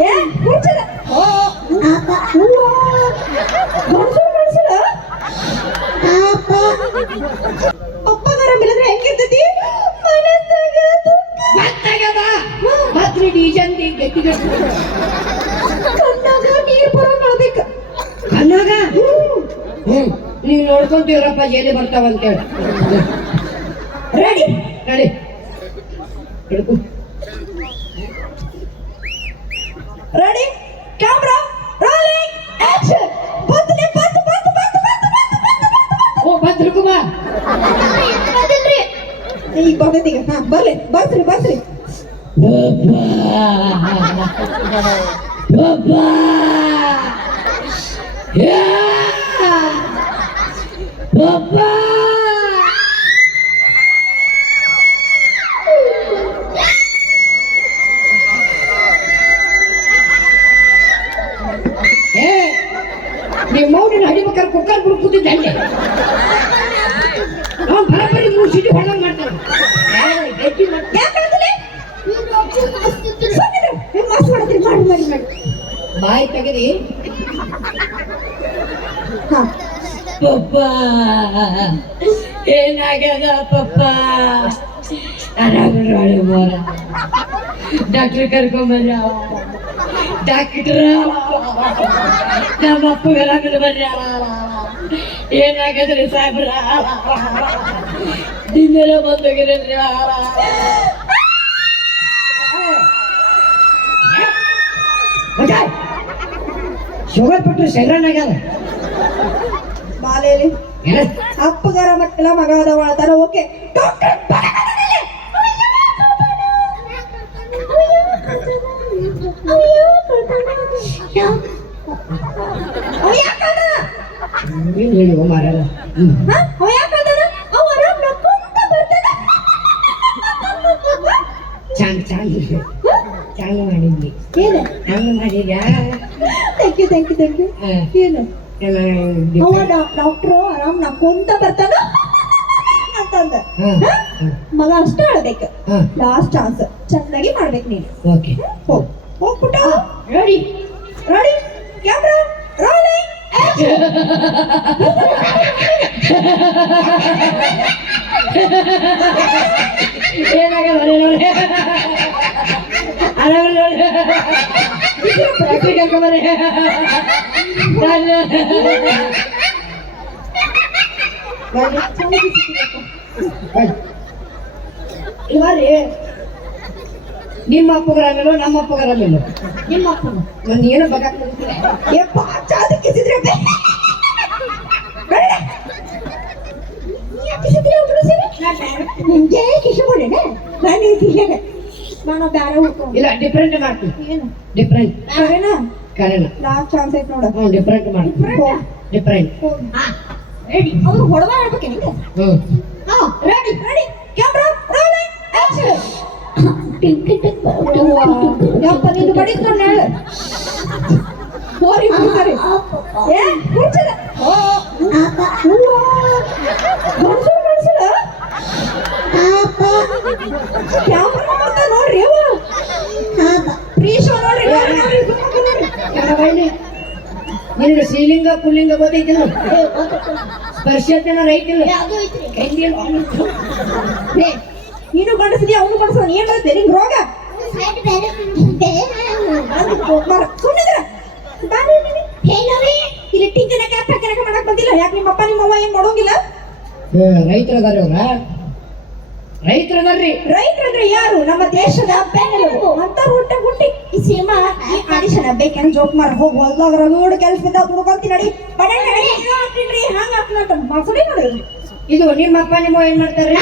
ಏ ಕೂರ್ಚಲ ಅಪ್ಪಗಾರ ಬಿಲ್ಲದ್ರೆ ಹೆಂಗಿರ್ತೈತಿ ಕಣ್ಣಾಗ ನೀರ್ ಬರೋ ನೋಡ್ಬೇಕು ಕಣ್ಣಾಗ ನೀವ್ ನೋಡ್ಕೊಂತೀವ್ರಪ್ಪ ಎಲ್ಲಿ ಬರ್ತಾವಂತೇಳಿ ರೆಡಿ ನಡಿ ಹಿಡ್ಕೊ ರೆಡಿ ಕ್ಯಾಮ್ರಾ ರೋಲಿಂಗ್ ಆಕ್ಷನ್ ಬಂದ್ರಿ ಓ ಬಂದ್ ಹಿಡ್ಕೊ ಬಾ ಈಗ ಬರ್ತೈತಿ ಈಗ ಹಾ ಬರ್ಲಿ ಬರ್ಸ್ರಿ ನೀವು ಮೌನಿನ ಹಡಿಬೇಕಾದ್ರೆ ಕುಕ್ಕರ್ ಬಿಡು ಕೂತಿದ್ದೆ ಅಲ್ಲಿ ಬರಬರಿ 3 ಸಿಟಿ ಹೊಡೆದಂಗ್ ಮಾಡ್ತಾರೆ ಮಾಡಿ ಬಾಯಿ ತೆಗೆದಿ ಹಾ ಪಪ್ಪ ಏನಾಗ್ಯದ ಪಪ್ಪ ಡಾಕ್ಟರ್ ಕರ್ಕೊಂಬರ್ರ ಡಾಕ್ಟ್ರ ನಮ್ಮ ಅಪ್ಪಗೆಲ್ಲ ಬರ್ರ ಏನಾಗದ್ರಿ ಸಾಹೇಬ್ರ ದಿನೆಲ್ಲ ಬಂದೋಗಿರಲ್ರಿ ಶುಗರ್ ಪಟ್ರು ಸೆಗ್ರನ್ ಆಗ್ಯಾದ ಬಾಲೇಲಿ ಅಪ್ಪಗಾರ ಮಕ್ಕಳ ಮಗ ಅದವಳತಾರ ಓಕೆ ಹೇಳಿ ಮಾರಲ್ಲ ಚಾಂಗ್ ಚಾಂಗ್ ಮಾಡಿದ್ವಿ ಏನು ಹಂಗ ಮಾಡಿದ್ಯಾ ಥ್ಯಾಂಕ್ ಯು ಏನು ಅವ ಡಾಕ್ಟ್ರು ಆರಾಮ್ ನಕ್ಕೊಂತ ಬರ್ತಾನ ಅಂತಂದ ಮಗ ಅಷ್ಟೇ ಹೇಳ್ಬೇಕು ಲಾಸ್ಟ್ ಚಾನ್ಸ್ ಚೆನ್ನಾಗಿ ಮಾಡ್ಬೇಕು ನೀನು ಓಕೆ ಹೋಗ್ಬಿಟ್ಟ ರೆಡಿ ಕ್ಯಾಮ್ರಾ ರೋಲಿಂಗ್ ನಿಮ್ಮ ಅಪ್ಪಗರಲ್ಲೋ ನಮ್ಮ ಅಪ್ಪಗರಲ್ಲೋ ನಿಮ್ಮ ಅಪ್ಪನ ನಂದು ಏನೋ ಬಗಾಕ್ ಯಪ್ಪ ಚಾದಕ್ಕಿಸಿದ್ರೆ ನಿಮ್ಗೆ ಕಿಶಬೋಡೇನೆ ನಾನು ಕಿಶನೆ ನಾನು ಬೇರೆ ಹುಡ್ಕೊಂಡು ಇಲ್ಲ ಡಿಫ್ರೆಂಟ್ ಮಾಡ್ತೀನಿ ಏನು ಡಿಫ್ರೆಂಟ್ ಕಾರಣ ಲಾಸ್ಟ್ ಚಾನ್ಸ್ ಐತೆ ನೋಡ ಡಿಫ್ರೆಂಟ್ ಮಾಡ್ತೀನಿ ಡಿಫ್ರೆಂಟ್ ರೆಡಿ ಅವ್ರು ಹೊಡೆದ ಹೇಳ್ಬೇಕು ನಿಂಗೆ ಹಾ ರೆಡಿ ಕ್ಯಾಮ್ರಾ ರೋಲಿಂಗ್ ಆಕ್ಷನ್ ಯಪ್ಪ ನೀನು ಬಡಿಕೊಂಡು ಹೇಳು ಹೋರಿ ಕೂತಾರೆ ಏ ಕೂರ್ಚಲ ಗಣಸಲ ಕ್ಯಾಮ್ರಾ ಮಾಡ್ತಾ ನೋಡ್ರಿ ಅವ ಪ್ರೀಶೋ ನೋಡ್ರಿ ನಿನಗೆ ಶ್ರೀಲಿಂಗ ಪುಲ್ಲಿಂಗ ಗೊತ್ತೈತಿಲ್ಲ ಸ್ಪರ್ಶತೆನ ರೈತಿಲ್ಲ ನೀನು ಗಂಡಸಿದ್ಯಾ ಅವನು ಗಂಡಸ ಏನ್ ಬರುತ್ತೆ ನಿಂಗೆ ರೋಗ ಸುಮ್ಮನಿದ್ರ ಇಲ್ಲಿ ಟಿಂಕನ ಕ್ಯಾಪ್ ಹಾಕಿ ಮಾಡಕ್ ಬಂದಿಲ್ಲ ಯಾಕೆ ನಿಮ್ಮ ಅಪ್ಪ ನಿಮ್ಮ ಅವ್ವ ಏನ್ ಮಾಡೋಂಗಿಲ್ಲ ರೈತರದಾರಿ ಅವ್ರ ರೈತರದಾರ್ರಿ ರೈತರಂದ್ರೆ ಯಾರು ನಮ್ಮ ದೇಶದ ಬೆನ್ನೆಲುಬು ಅಂತ ಹುಟ್ಟಿ ಈ ಸಿನಿಮಾ ಈ ಆಡಿಷನ್ ಬೇಕೇನು ಜೋಕ್ ಮಾರ ಹೋಗಿ ಹೊಲ್ದಾಗ ರಗಡ್ ಕೆಲಸದಿಂದ ದುಡ್ಕೊಂತೀನಿ ನಡಿ ಬಡ ನಡಿ ಹಾಕ್ತಿನ್ರಿ ಹಂಗ ಹಾಕ್ಲಂತ ಮಸೂಡಿ ನೋಡ್ರಿ ಇದು ನಿಮ್ಮ ಅಪ್ಪ ನಿಮ್ಮ ಏನ್ ಮಾಡ್ತಾರೆ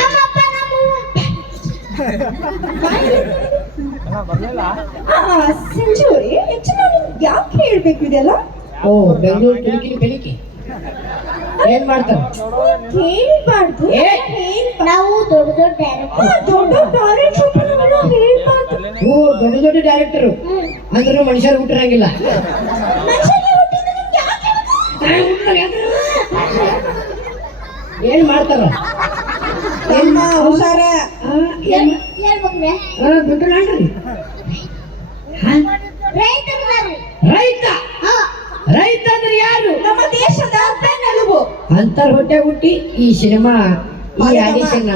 ಸಂಜೂರಿ ಹೆಚ್ಚಿನ ಯಾಕೆ ಹೇಳ್ಬೇಕು ಇದೆಲ್ಲ ಓ ಬೆಂಗಳೂರು ಬೆಳಿಗ್ಗೆ ಏನ್ ಮಾಡ್ತಾರೆ ಹೇಳ್ಬಾರ್ದು ನಾವು ದೊಡ್ಡ ದೊಡ್ಡ ಡೈರೆಕ್ಟರ್ ಅಂದ್ರೂ ಮನುಷ್ಯರು ಹುಟ್ಟಿರಂಗಿಲ್ಲ ಏನ್ ಮಾಡ್ತಾರ ಹುಷಾರ ಬಿಟ್ಟು ರೈತ ರೈತ ಅಂದ್ರೆ ಯಾರು? ನಮ್ಮ ದೇಶದ ಬೆನ್ನೆಲುಬು. ಅಂತರ್ ಹೊಟ್ಟೆ ಹುಟ್ಟಿ ಈ ಸಿನಿಮಾ ಈ ಆಡಿಷನ್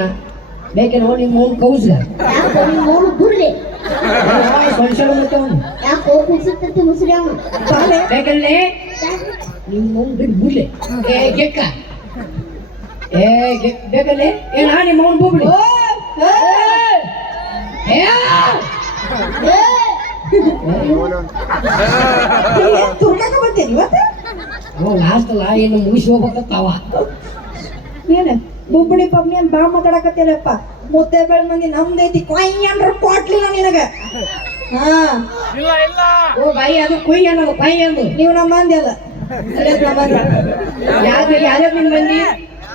ಬೇಕೆ ನೋಡಿ ನಿಮ್ಮ ಅವ್ನು ಕೌಸ ಬೇಕಲ್ಲೇ ನಿಮ್ಮ ಅವ್ನು ಬಿಟ್ಟು ಬಿಡ್ಲೆ ಗೆಕ್ಕ ಬೇಕಲ್ಲೇ ನಾ ನಿಮ್ಮ ಅವ್ನು ಬಿಡ್ಲಿ ತುರ್ಕಕ್ಕೆ ಬರ್ತೀನಿ ಇವತ್ತು. ಲಾಸ್ಟ್ ಅಲ್ಲ ಏನು ಮುಗಿಸಿ ಹೋಗ್ಬೇಕತ್ತಾವ ಏನ ಬುಬ್ಬಡಿ ಪಬ್ನಿ ಅಂತ ಬಾ ಮಾತಾಡಕತ್ತಿರಪ್ಪ. ಮುದ್ದೆ ಬೆಳ್ ಮಂದಿ ನಮ್ದೈತಿ ಕೊಯ್ ಅಂದ್ರ ಕೊಟ್ಲಿಲ್ಲ ನಿನಗ. ಹಾ ಓ ಬಾಯಿ ಅದು ಕುಯ್ ಅನ್ನೋದು ಕೊಯ್ ಅಂದು ನೀವು ನಮ್ಮ ಮಂದಿ ಅಲ್ಲ. ಅಲ್ಲೇ ನಮ್ಮ ಮಂದಿ ಯಾರು ಯಾರ್ಯಾರು ನಿಮ್ಮ ಮಂದಿ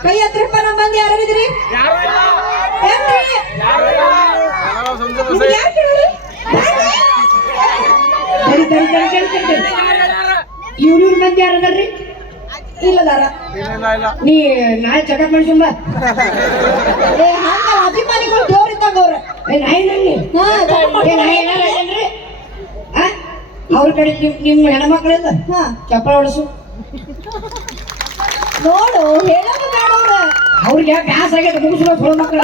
ಕೈ ಹತ್ರಪ್ಪ ನಮ್ಮ ಮಂದಿ ಯಾರಿದ್ರಿ? ಇವ್ರ ಮಂದಿ ಯಾರದಾರ್ರಿ? ಇಲ್ಲದಾರ ನೀ ನಾಳೆ ಚೆಕಪ್ ಮಾಡ್ಸಂಬ ಹಂಗ ಅಭಿಮಾನಿಗಳು ದೇವ್ರ ಇದ್ದಾಗ ಅವ್ರ ಅವ್ರ ಕಡೆ ನಿಮ್ಮ ಹೆಣ್ಮಕ್ಳಿಂದ ಚಪ್ಪಳ ಹೊಡಸು ನೋಡು ಹೇಳೋದು ಬೇಡವ್ರ. ಅವ್ರಿಗೆ ಬ್ಯಾಸ ಆಗೈತೆ ಮುಗಿಸ್ಬೇಕು ಹುಳ ಮಕ್ಕಳ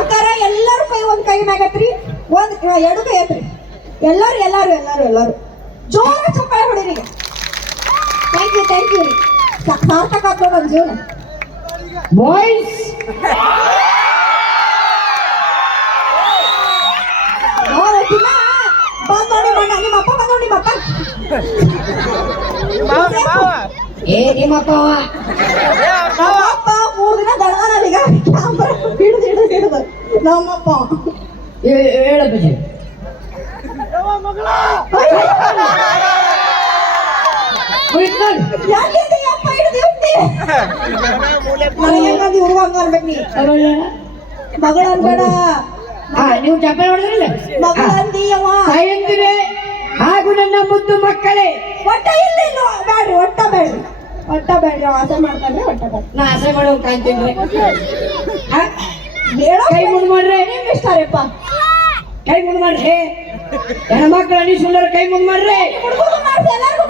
ಅಕ್ಕಾರ ಎಲ್ಲಾರು ಕೈ ಒಂದ್ ಕೈ ಮ್ಯಾಗತ್ರಿ ಒಂದ್ ಎರಡು ಕೈ ಐತ್ರಿ. ಎಲ್ಲಾರು ಎಲ್ಲಾರು ಎಲ್ಲಾರು ಎಲ್ಲಾರು ಜೋರ ಚಪ್ಪಾಳೆ ಹೊಡೀರಿ. ಥ್ಯಾಂಕ್ ಯು ರೀ. ಸಾರ್ಥಕ ಆತ್ ನೋಡ್ ನಮ್ ಜೀವನ. ಬಾಯ್ಸ್ ದಿನ ಬಂದ್ ನೋಡಿ ಬಣ್ಣ ನಿಮ್ಮ ಅಪ್ಪ ಬಂದ್ ನೋಡಿ ನಿಮ್ಮ ಅಪ್ಪ ನಿಮ್ಮಪ್ಪ ನಮ್ಮ ಅಪ್ಪ 3 ದಿನ ದಳದನೀಗ ಕ್ಯಾಮ್ರಾ ಹಿಡಿದು ನಮ್ಮಪ್ಪ ಹೇಳ ಬಜಿ ಮಗಳ ಅನ್ಬೇಡ. ನೀವು ಚಪ್ಪಲ್ ಹೊಡೆದ್ರಲ್ಲ ಮಗಳ ಅಂದೀಯವ ತಾಯಂದಿರೇ ಹಾಗೂ ನನ್ನ ಮುದ್ದು ಮಕ್ಕಳೇ. ಒಟ್ಟ ಇಲ್ಲ ಬ್ಯಾಡ್ರಿ ಒಟ್ಟ ಬೇಡ್ರಿ ಆಸೆ ಮಾಡ್ತಾನ್ರಿ ಒಟ್ಟ ಬೇಡ. ನಾ ಆಸೆ ಮಾಡೋ ಕಾಣ್ತೀನಿ ಕೈ ಮುಂದ್ ಮಾಡ್ರಿ. ನಿಮ್ ಇಷ್ಟಾರಪ್ಪ ಕೈ ಮುಂದ್ ಮಾಡ್ರಿ. ಹೆಣ್ಮಕ್ಳು ಅನಿ ಸುಂದರ ಕೈ ಮುಂದ್ ಮಾಡ್ರಿ. ಎಲ್ಲರಿಗೂ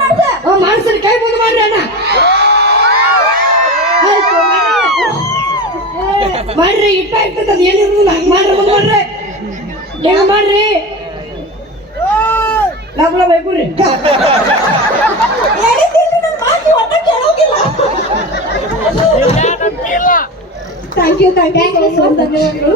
ಮಾಡ್ಸ್ರಿ ಕೈ ಮುಂದ್ ಮಾಡ್ರಿ ಅಣ್ಣ ಮಾಡ್ರಿ. ಇಟ್ಟ ಇರ್ತದ ಏನಿರುದಿಲ್ಲ ಹಂಗ ಮಾಡ್ರಿ ಮುಂದ್ ಮಾಡ್ರಿ. ಹೆಂಗ ಮಾಡ್ರಿ ಲಾಭ ಬೈಕುರಿ. ಥ್ಯಾಂಕ್ ಯು ಧನ್ಯವಾದಗಳು.